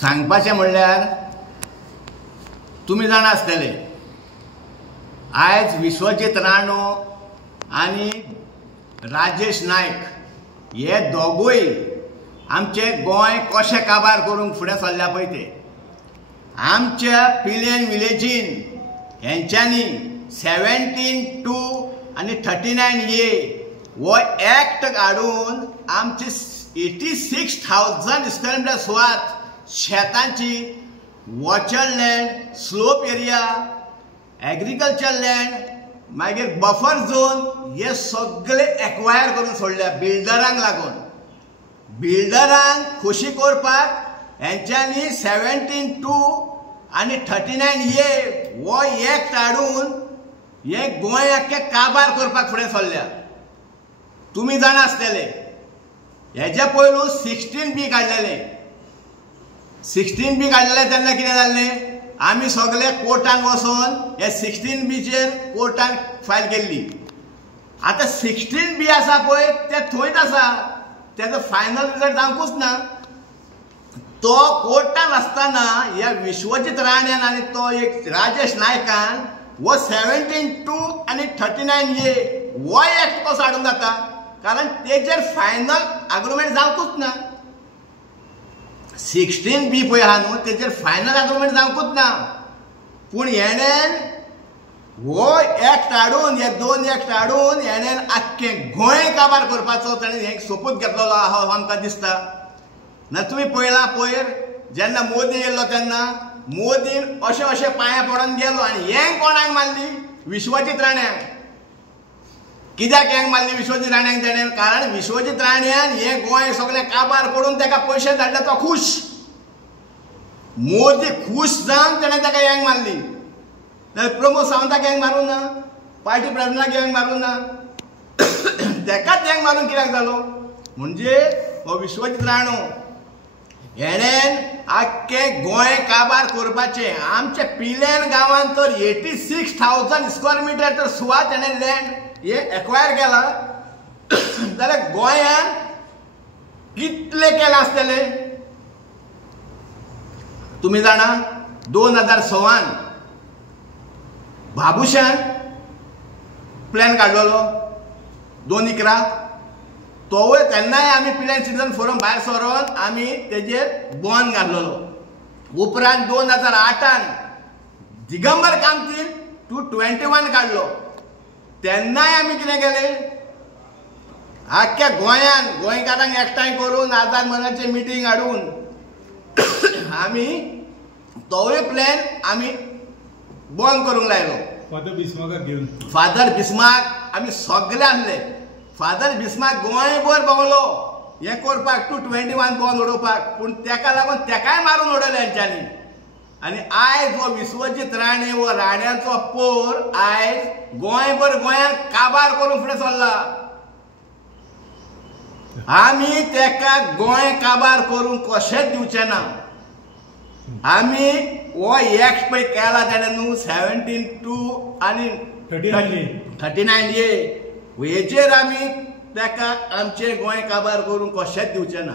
सांगपाचें म्हणल्यार तुमी जाणा आसतले आयज विश्वजीत राणो आनी राजेश नायक हे दोगूय आमचे गोंय कशें काबार करूंक फुडें सरल्या पळय ते आमच्या पिलेन विलेजीन हेंच्यांनी 17(2) आनी 39A हो एक्ट काडून आमची 86,000 स्क्वेअर मिटर सुवात शेतांची watcher land slope area agriculture land मागीर बफर झोन हे सगळे एक्वायर करून सोडल्या बिल्डरांक लागून बिल्डरांक खुशी करपाक हेंच्यांनी 17(2) आनी 39A हो एक्ट हाडून हे गोंय आख्खें काबार करपाक फुडें सरल्या तुमी जाणा आसतले हेजे पयलू 16B काडलेले 16B काडलेले तेन्ना कितें जाल्लें आमी सगळे कोर्टान वचून हे 16Bचेर कोर्टान फायल केल्ली आतां 16B आसा पळय ते थंयच आसा तेजो फायनल रिजल्ट जावंकूच ना तो कोर्टान आसतना ह्या विश्वजीत राण्यान आनी तो एक राजेश नायकान हो 17(2) आनी 39A हो एक्ट कसो हाडूंक जाता कारण तेजेर फायनल अग्रिमेंट जावंकूच ना 16B पळय आहा न्हू तेजेर फायनल अग्रिमेंट जावंकूच ना पूण हेणेन हो एक्ट हाडून हे दोन एक्ट हाडून हेणेन आख्खें गोंय काबार करपाचो ताणें हें सोपूत घेतलेलो आहा आमकां दिसता ना तुमी पळयलां पयर जेन्ना मोदी येयल्लो तेन्ना मोदीन अशें अशें पांया पडोन गेलो आनी हें कोणाक मारली विश्वजीत राण्याक कित्याक हेंक मारली विश्वजीत राण्याक तेणें कारण विश्वजीत राण्यान हें गोंय सगळें काबार करून ताका पयशे धाडले तो खूश मोदी खूश जावन तेणें ताका हेंक मारली नाल्यार प्रमोद सावंताक हेंक मारूं ना पार्टी प्रेसिडेंटाक हेंक मारूं ना तेकाच हेंक मारून कित्याक जालो म्हणजे हो विश्वजीत राणो हेणेन आख्खें गोंय काबार करपाचें आमच्या पिलेन गांवांत तर 86,000 स्क्वेअर मिटर तर सुवात हेणें लँड हे एक्वायर केला जाल्यार गोंयान कितले केले आसतले तुमी जाणा 2006 बाबुशान प्लॅन काडलेलो 2 एकरां तोवूय तेन्नाय आमी पिलेन सिटीजन फोरम भायर सरोन आमी तेजेर बॉन्ड घातलेलो उपरांत 2008 दिगंबर कामतीन 221 काडलो तेन्नाय आमी कितें केलें आख्ख्या गोंयान गोंयकारांक एकठांय करून आदार मनाचें मिटींग हाडून आमी तोवूय प्लॅन आमी बंद करूंक लायलो फादर बिस्मार्क आमी सगळे आसले फादर बिस्मार्क गोंयभर भोंवलो हें करपाक 221 बॉन्ड उडोवपाक पूण तेका लागून तेकाय मारून उडयले हेंच्यांनी आनी आयज हो विश्वजीत राणे हो राण्याचो पोर आयज गोंयभर गोंयांक काबार करून फुडें सरला आमी तेका गोंय काबार करूंक कशेंच दिवचे ना आमी हो एक्ट पळय केला तेणें न्हू 17(2) आनी 39A हेजेर आमी तेका आमचें गोंय काबार करूंक कशेंच दिवचे ना